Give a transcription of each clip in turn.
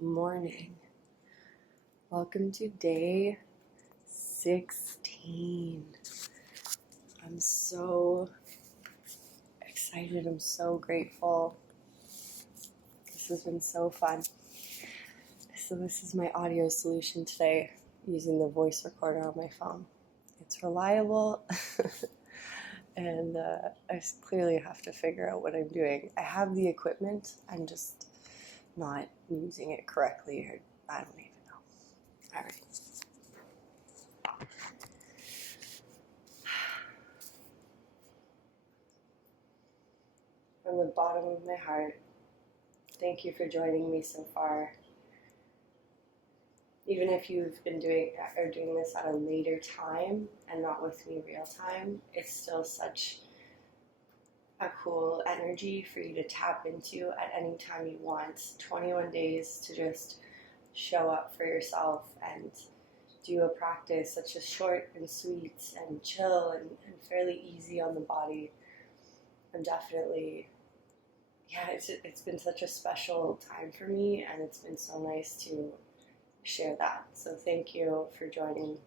morning. Welcome to day 16. I'm so excited. I'm so grateful. This has been so fun. So this is my audio solution today using the voice recorder on my phone. It's reliable and I clearly have to figure out what I'm doing. I have the equipment, I'm just not using it correctly, or I don't even know. All right. From the bottom of my heart, thank you for joining me so far. Even if you've been doing this at a later time and not with me real time, it's still such a cool energy for you to tap into at any time you want. 21 days to just show up for yourself and do a practice that's just short and sweet and chill and fairly easy on the body. I'm definitely, it's been such a special time for me, and it's been so nice to share that. So thank you for joining.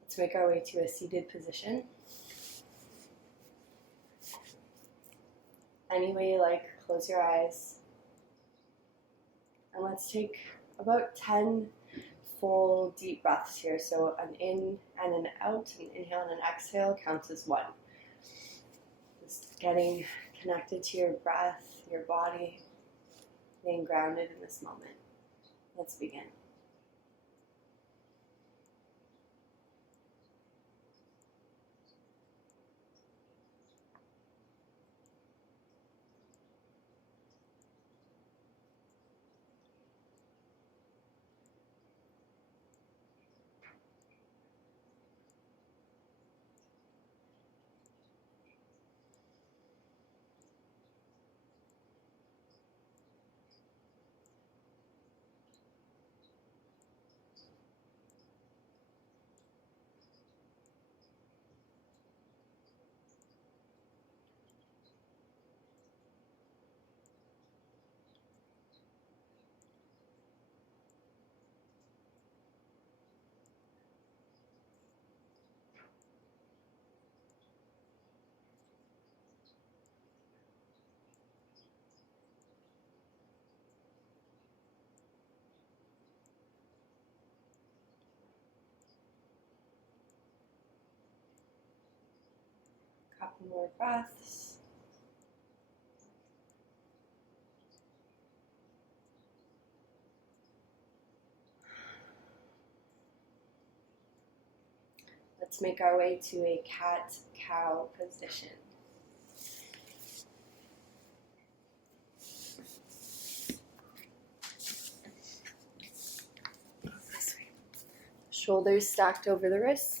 Let's make our way to a seated position. Any way you like, close your eyes. And let's take about 10 full deep breaths here. So an in and an out, an inhale and an exhale counts as one. Just getting connected to your breath, your body, being grounded in this moment. Let's begin. Couple more breaths. Let's make our way to a cat-cow position. This way. Shoulders stacked over the wrists.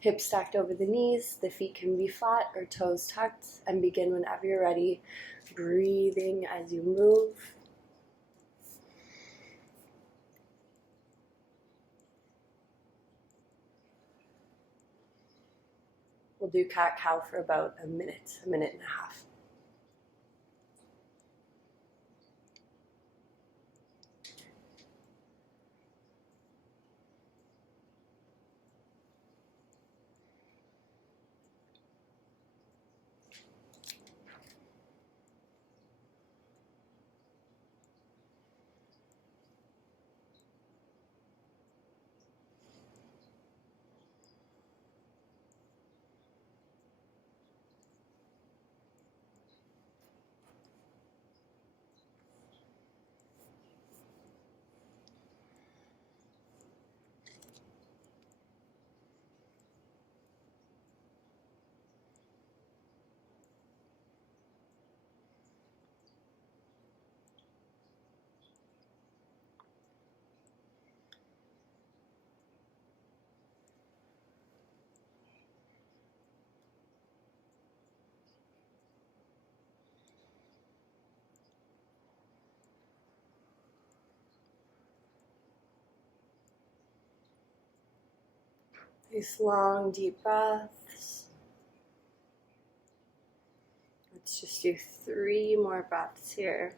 Hips stacked over the knees. The feet can be flat or toes tucked. And begin whenever you're ready, breathing as you move. We'll do cat-cow for about a minute and a half. Nice long, deep breaths. Let's just do 3 more breaths here.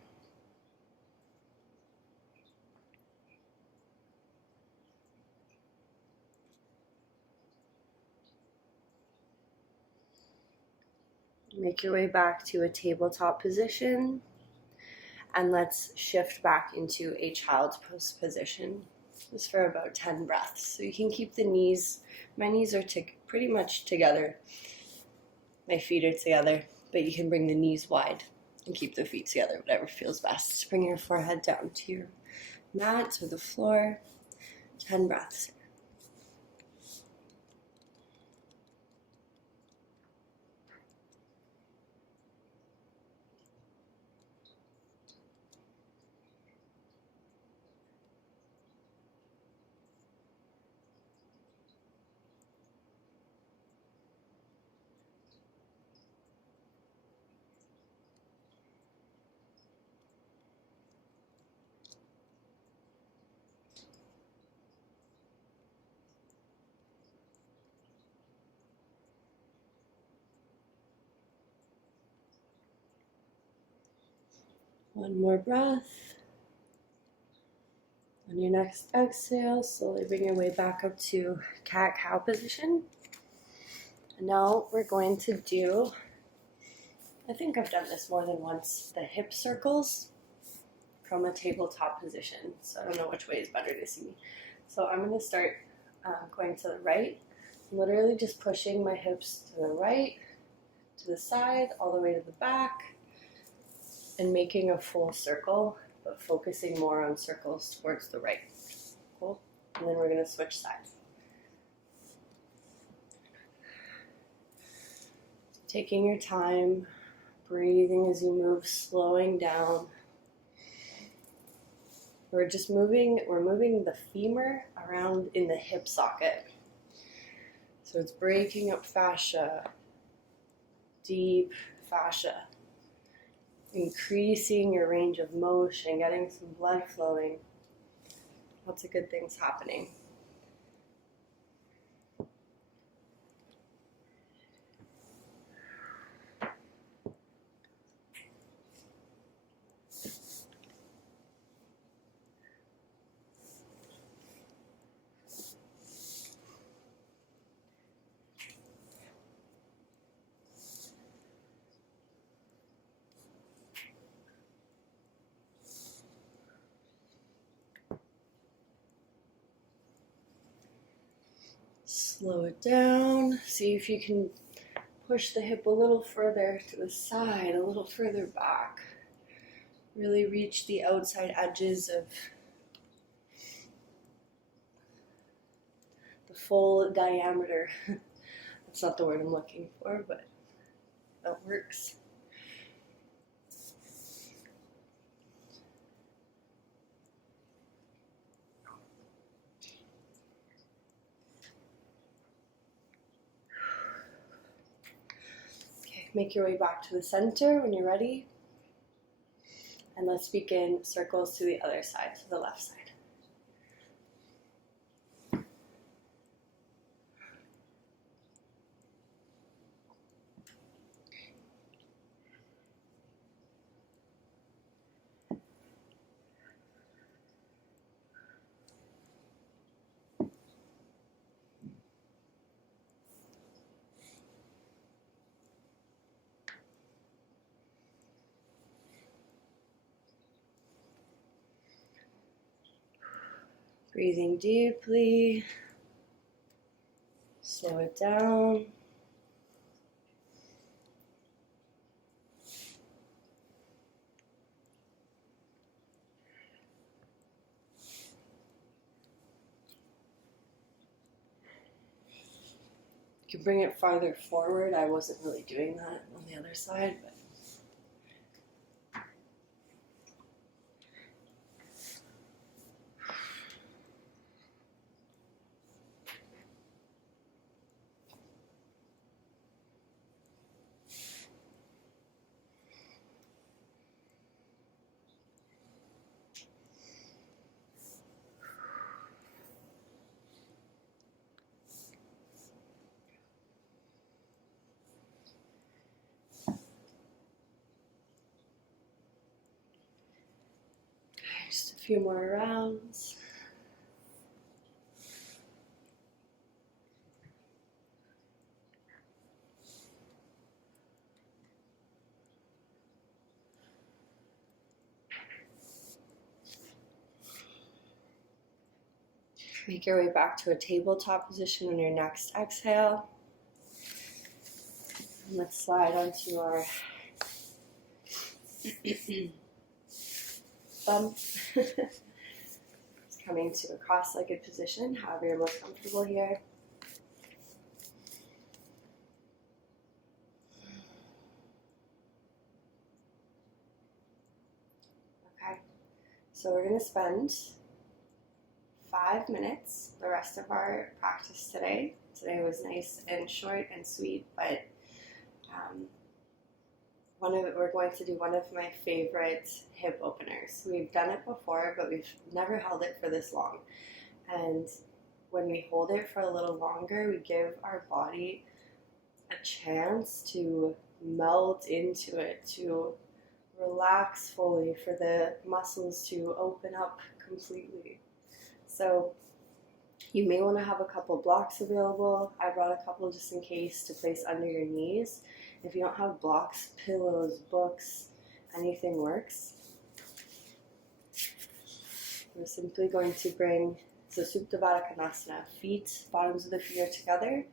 Make your way back to a tabletop position, and let's shift back into a child's pose position. Just for about 10 breaths. So you can keep the knees, my knees are pretty much together. My feet are together, but you can bring the knees wide and keep the feet together, whatever feels best. Bring your forehead down to your mat or the floor. 10 breaths. One more breath. On your next exhale, slowly bring your way back up to cat-cow position. And now we're going to do, I think I've done this more than once, the hip circles from a tabletop position. So I don't know which way is better to see me. So I'm going to start going to the right, literally just pushing my hips to the right, to the side, all the way to the back, and making a full circle, but focusing more on circles towards the right. Cool? And then we're going to switch sides. Taking your time, breathing as you move, slowing down. We're moving the femur around in the hip socket. So it's breaking up fascia, deep fascia, increasing your range of motion, getting some blood flowing. Lots of good things happening. Slow it down. See if you can push the hip a little further to the side, a little further back. Really reach the outside edges of the full diameter. That's not the word I'm looking for, but that works. Make your way back to the center when you're ready. And let's begin circles to the other side, to the left side. Breathing deeply. Slow it down. You can bring it farther forward. I wasn't really doing that on the other side, but just a few more rounds. Make your way back to a tabletop position on your next exhale. And let's slide onto our thumb. Just coming to a cross-legged position, however you're most comfortable here. Okay, so we're going to spend 5 minutes the rest of our practice today. Today was nice and short and sweet, but we're going to do one of my favorite hip openers. We've done it before, but we've never held it for this long. And when we hold it for a little longer, we give our body a chance to melt into it, to relax fully, for the muscles to open up completely. So you may want to have a couple blocks available. I brought a couple just in case to place under your knees. If you don't have blocks, pillows, books, anything works. We're simply going to bring Supta Baddha Konasana. Feet, bottoms of the feet are together.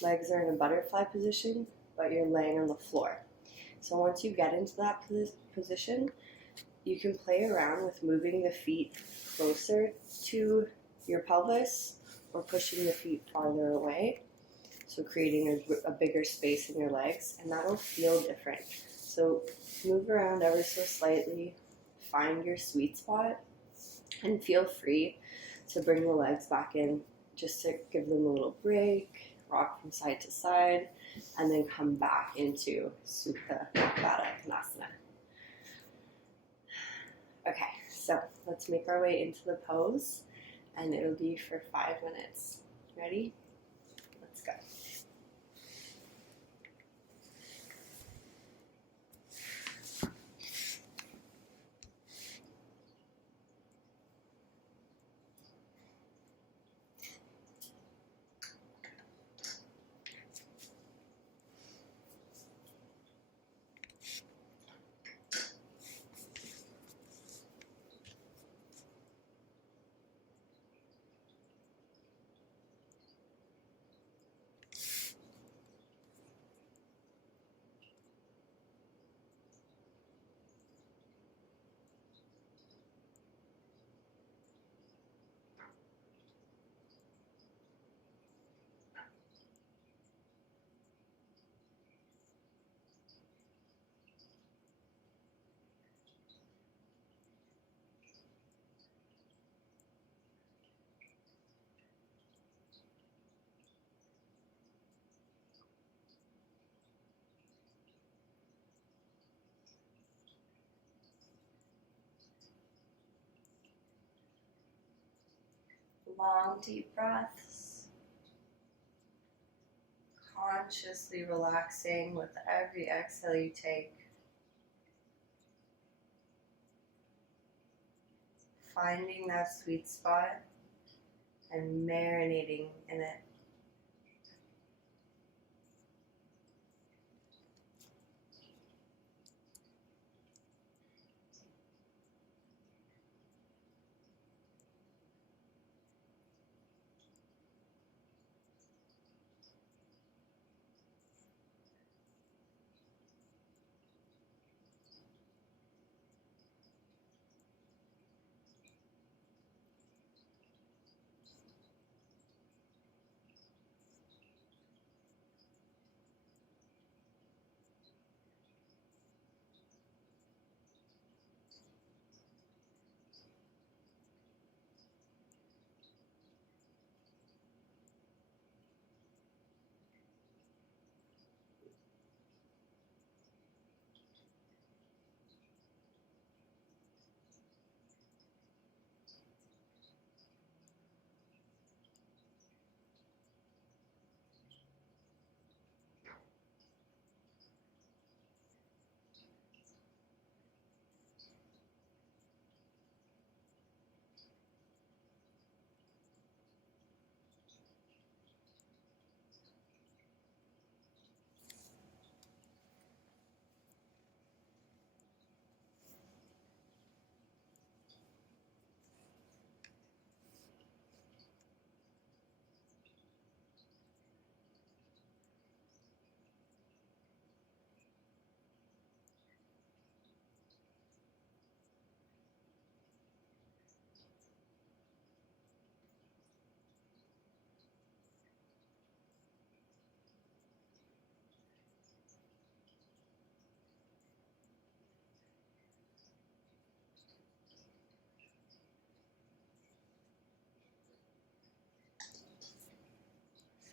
Legs are in a butterfly position, but you're laying on the floor. So once you get into that position, you can play around with moving the feet closer to your pelvis or pushing the feet farther away. So creating a bigger space in your legs, and that'll feel different. So move around ever so slightly, find your sweet spot, and feel free to bring the legs back in just to give them a little break, rock from side to side, and then come back into Supta Baddha Konasana. Okay, so let's make our way into the pose, and it'll be for 5 minutes. Ready? Let's go. Long, deep breaths. Consciously relaxing with every exhale you take. Finding that sweet spot and marinating in it.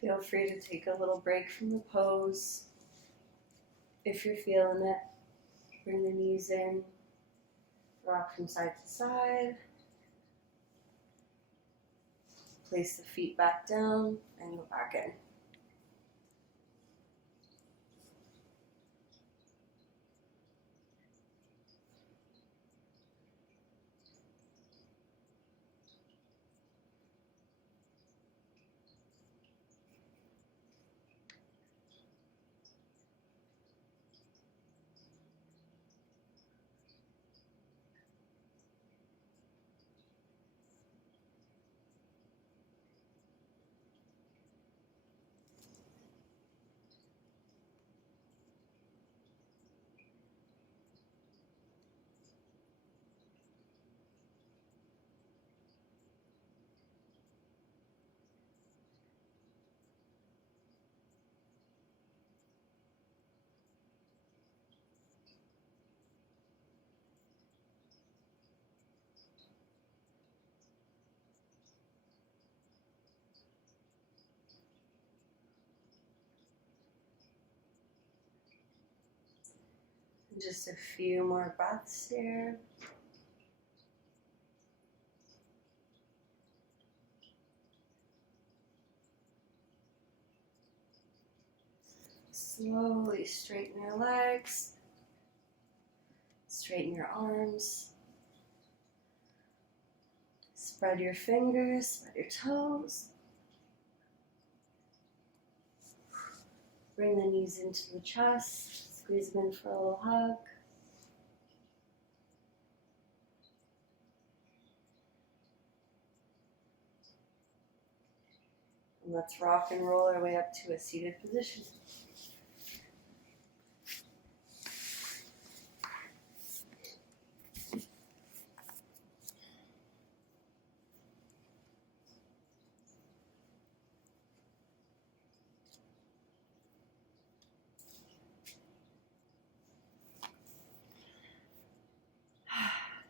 Feel free to take a little break from the pose. If you're feeling it, bring the knees in, rock from side to side. Place the feet back down and go back in. Just a few more breaths here. Slowly straighten your legs, straighten your arms, spread your fingers, spread your toes. Bring the knees into the chest, squeeze them in for a little hug. And let's rock and roll our way up to a seated position.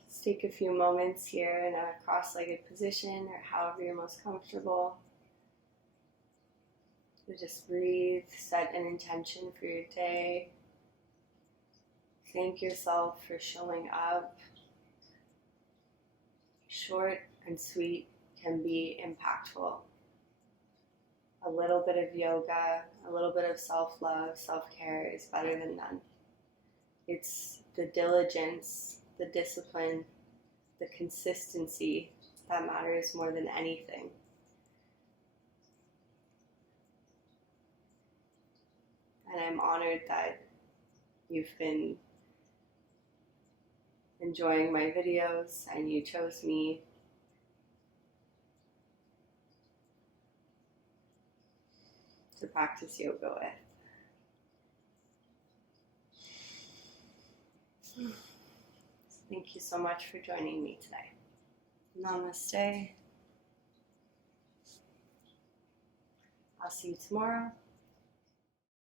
Let's take a few moments here in a cross-legged position or however you're most comfortable. So just breathe, set an intention for your day. Thank yourself for showing up. Short and sweet can be impactful. A little bit of yoga, a little bit of self-love, self-care is better than none. It's the diligence, the discipline, the consistency that matters more than anything. And I'm honored that you've been enjoying my videos and you chose me to practice yoga with. Thank you so much for joining me today. Namaste. I'll see you tomorrow.